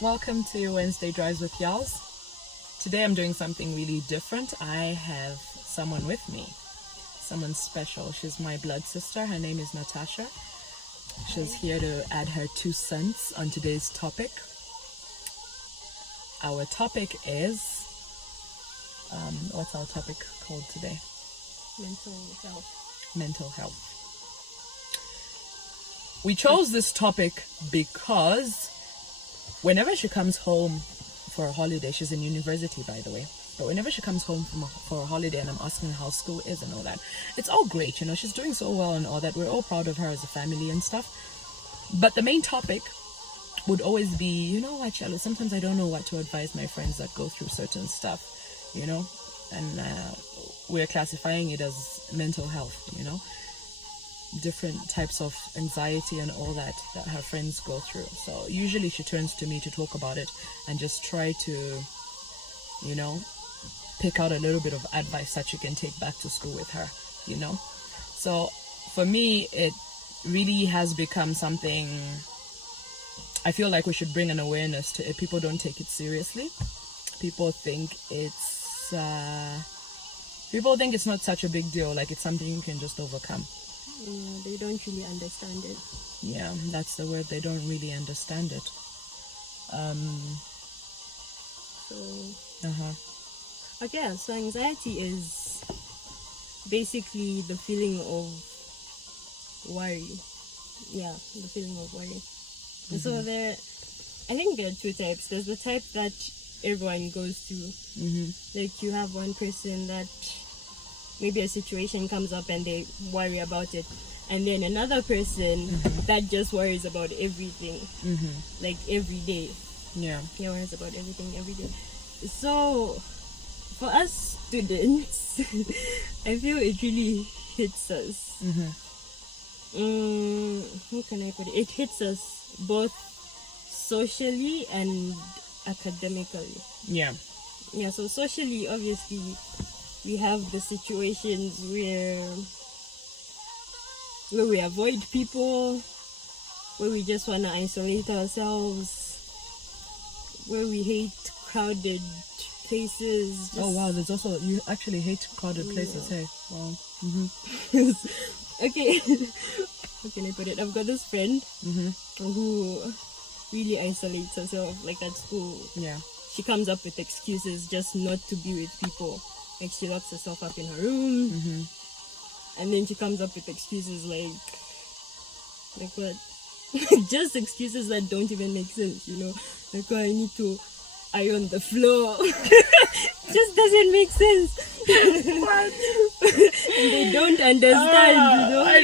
Welcome to Wednesday Drives with Yalz. Today I'm doing something really different. I have someone with me, someone special. She's my blood sister. Her name is Natasha. She's here to add her 2 cents on today's topic. Our topic is, what's our topic called today? Mental health. Mental health. We chose this topic because whenever she comes home for a holiday, she's in university, by the way, but whenever she comes home for a holiday and I'm asking her how school is and all that, it's all great, you know, she's doing so well and all that. We're all proud of her as a family and stuff. But the main topic would always be, you know what, Charlotte, sometimes I don't know what to advise my friends that go through certain stuff, you know, and we're classifying it as mental health, you know, different types of anxiety and all that her friends go through. So usually she turns to me to talk about it and just try to, you know, pick out a little bit of advice that she can take back to school with her, you know. So for me, it really has become something I feel like we should bring an awareness to it. People don't take it seriously. People think it's not such a big deal, like it's something you can just overcome. Yeah, they don't really understand it. Yeah, that's the word. They don't really understand it. Okay, so anxiety is basically the feeling of worry. Yeah, the feeling of worry. And so I think there are 2 types. There's the type that everyone goes through. Like you have one person that maybe a situation comes up and they worry about it, and then another person that just worries about everything, like every day. Yeah, worries about everything every day. So for us students, I feel it really hits us. How can I put it? It hits us both socially and academically. Yeah, so socially, obviously, we have the situations where we avoid people, where we just want to isolate ourselves, where we hate crowded places. Oh wow, there's also, you actually hate crowded places, hey? Wow. Okay, how can I put it? I've got this friend who really isolates herself, like at school. Yeah. She comes up with excuses just not to be with people. Like she locks herself up in her room, and then she comes up with excuses like what? Just excuses that don't even make sense, you know? Like, oh, I need to iron the floor. Just doesn't make sense. What? And they don't understand, you know? I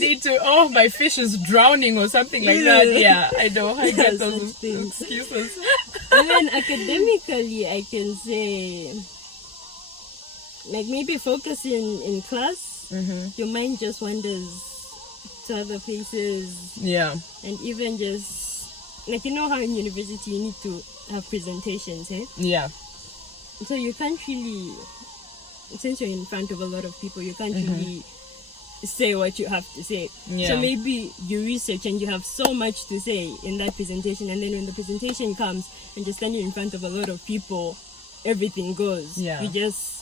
need to, oh, my fish is drowning or something like that. Yeah, I know. I get those excuses. And then academically, I can say, like maybe focusing in class, your mind just wanders to other places. Yeah. And even just, like, you know how in university you need to have presentations, eh? Yeah. So you can't really, since you're in front of a lot of people, you can't really say what you have to say. Yeah. So maybe you research and you have so much to say in that presentation, and then when the presentation comes and you're standing in front of a lot of people, everything goes. Yeah. You just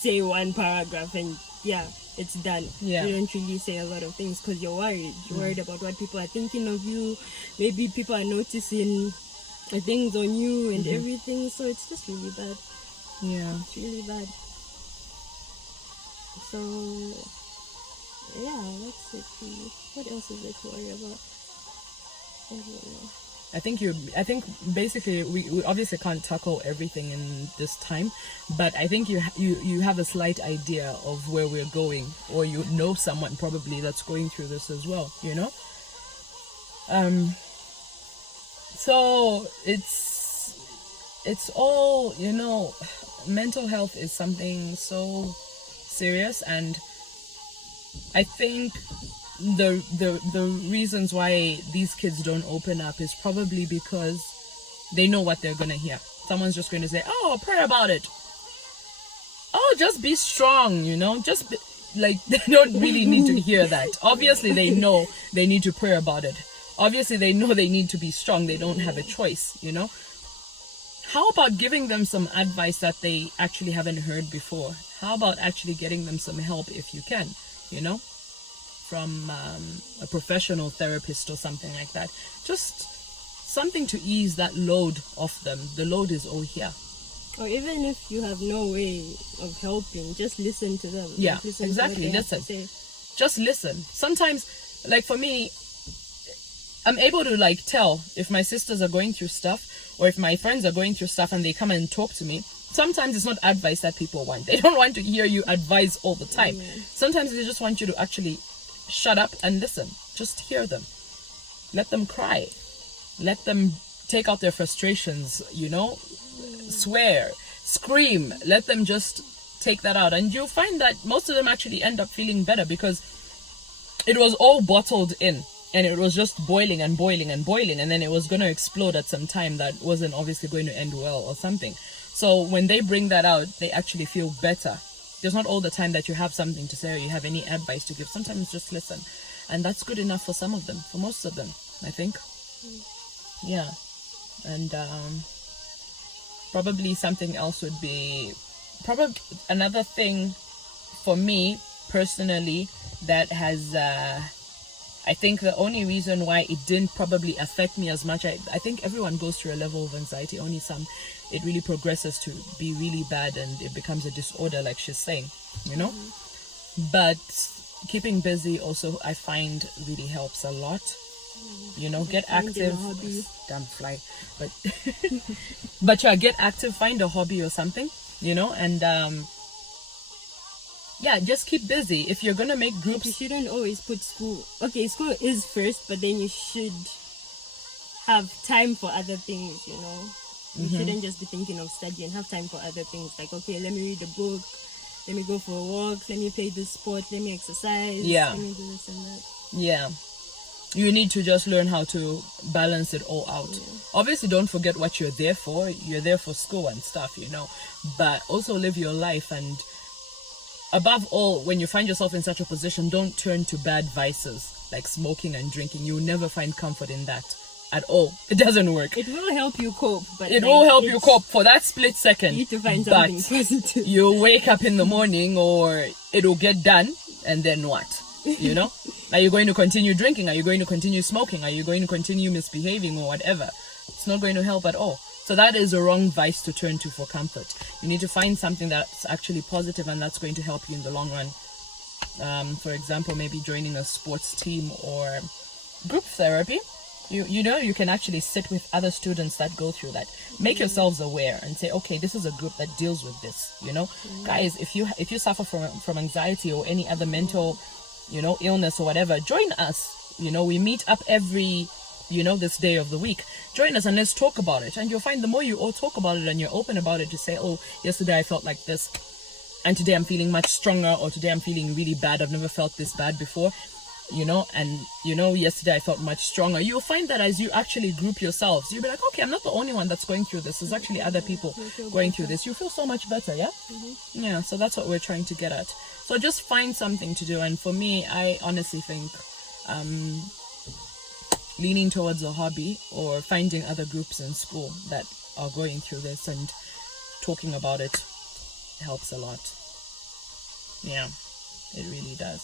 say one paragraph and it's done. Yeah. You don't really say a lot of things because you're worried. You're worried about what people are thinking of you. Maybe people are noticing things on you and everything. So it's just really bad. Yeah. It's really bad. So, that's it really. What else is there to worry about? I don't know. I think basically we obviously can't tackle everything in this time, but I think you have a slight idea of where we're going, or you know someone probably that's going through this as well, you know. So it's all, you know, mental health is something so serious, and I think the reasons why these kids don't open up is probably because they know what they're gonna hear. Someone's just going to say, oh, pray about it. Oh, just be strong, you know, just be, like, they don't really need to hear that. Obviously they know they need to pray about it, obviously they know they need to be strong. They don't have a choice, you know. How about giving them some advice that they actually haven't heard before? How about actually getting them some help if you can, you know, from a professional therapist or something like that. Just something to ease that load off them. The load is all here. Or even if you have no way of helping, just listen to them. Yeah, Like, listen exactly. To what they have to Listen. say. Just listen. Sometimes, like for me, I'm able to like tell if my sisters are going through stuff or if my friends are going through stuff and they come and talk to me. Sometimes it's not advice that people want. They don't want to hear you advise all the time. Sometimes they just want you to actually shut up and listen. Just hear them. Let them cry. Let them take out their frustrations, you know, swear, scream. Let them just take that out. And you'll find that most of them actually end up feeling better because it was all bottled in. And it was just boiling and boiling and boiling. And then it was going to explode at some time that wasn't obviously going to end well or something. So when they bring that out, they actually feel better. There's not all the time that you have something to say or you have any advice to give. Sometimes just listen. And that's good enough for some of them, for most of them, I think. Yeah. And probably something else would be... Probably another thing for me, personally, that has... I think the only reason why it didn't probably affect me as much, I think everyone goes through a level of anxiety, only some, it really progresses to be really bad and it becomes a disorder like she's saying, you know? But keeping busy also, I find really helps a lot. You know, get active. Damn fly. But yeah, get active, find a hobby or something, you know, and yeah, just keep busy. If you're gonna make groups, you shouldn't always put school. Okay, school is first, but then you should have time for other things, you know. You shouldn't just be thinking of studying. Have time for other things. Like, okay, let me read a book, let me go for a walk, let me play this sport, let me exercise, yeah, let me do this and that. Yeah. You need to just learn how to balance it all out. Obviously, don't forget what you're there for. You're there for school and stuff, you know. But also live your life, and above all, when you find yourself in such a position, don't turn to bad vices like smoking and drinking. You'll never find comfort in that at all. It doesn't work. It will help you cope, but it will help you cope for that split second. You need to find something positive. You'll wake up in the morning, or it'll get done, and then what? You know? Are you going to continue drinking? Are you going to continue smoking? Are you going to continue misbehaving or whatever? It's not going to help at all. So that is a wrong vice to turn to for comfort. You need to find something that's actually positive and that's going to help you in the long run. For example, maybe joining a sports team or group therapy. You know, you can actually sit with other students that go through that. Make yourselves aware and say, okay, this is a group that deals with this. You know, guys, if you suffer from anxiety or any other mental, you know, illness or whatever, join us. You know, we meet up every, you know, this day of the week. Join us and let's talk about it. And you'll find the more you all talk about it and you're open about it, to say, oh, yesterday I felt like this and today I'm feeling much stronger, or today I'm feeling really bad. I've never felt this bad before, you know, and you know, yesterday I felt much stronger. You'll find that as you actually group yourselves, you'll be like, okay, I'm not the only one that's going through this. There's actually other people going through this. You feel so much better, yeah? Yeah, so that's what we're trying to get at. So just find something to do. And for me, I honestly think leaning towards a hobby or finding other groups in school that are going through this and talking about it helps a lot. Yeah, it really does.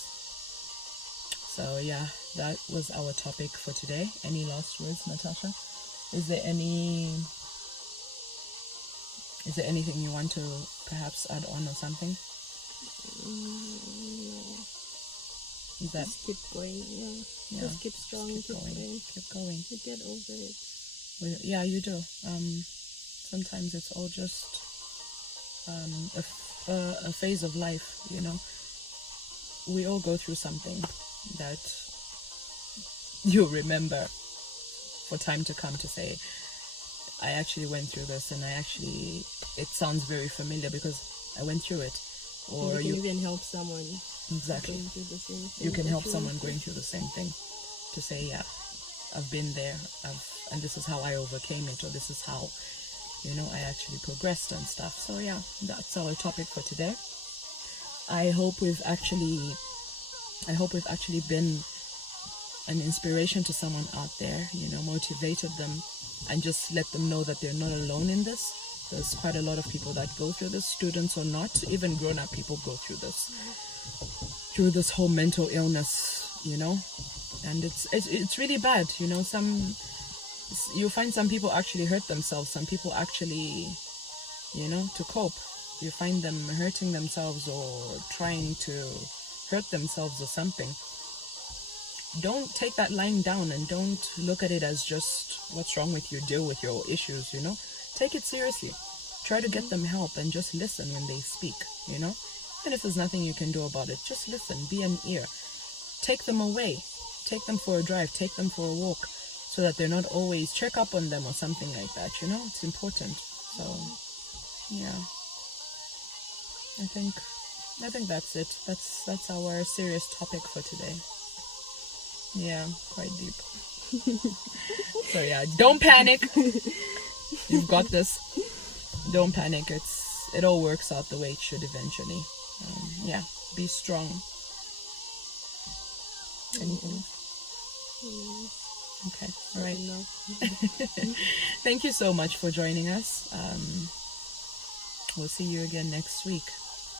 So yeah, that was our topic for today. Any last words, Natasha? Is there anything you want to perhaps add on or something? Just keep going. Yeah. Just keep strong. Keep going. Keep going. You get over it. Well, yeah, you do. Sometimes it's all just a phase of life. You know, we all go through something that you'll remember for time to come to say, I actually went through this, and it sounds very familiar because I went through it. Or you can even help someone. Exactly. Going through the same thing. You can help someone going through the same thing, to say, yeah, I've been there, and this is how I overcame it, or this is how, you know, I actually progressed and stuff. So yeah, that's our topic for today. I hope we've actually been an inspiration to someone out there, motivated them, and just let them know that they're not alone in this. There's quite a lot of people that go through this, students or not, even grown-up people go through this whole mental illness, and it's really bad. You'll find some people actually hurt themselves, some people actually, to cope, you find them hurting themselves or trying to hurt themselves or something. Don't take that lying down, and don't look at it as just what's wrong with you. Deal with your issues, take it seriously. Try to get them help, and just listen when they speak, and if there's nothing you can do about it, just listen, be an ear. Take them away, take them for a drive, take them for a walk, so that they're not always, check up on them or something like that. It's important. So yeah, I think that's it. That's our serious topic for today. Yeah, quite deep. So yeah, don't panic. You've got this. Don't panic. It all works out the way it should eventually. Yeah, be strong. Anything? Okay, all right. Thank you so much for joining us. We'll see you again next week.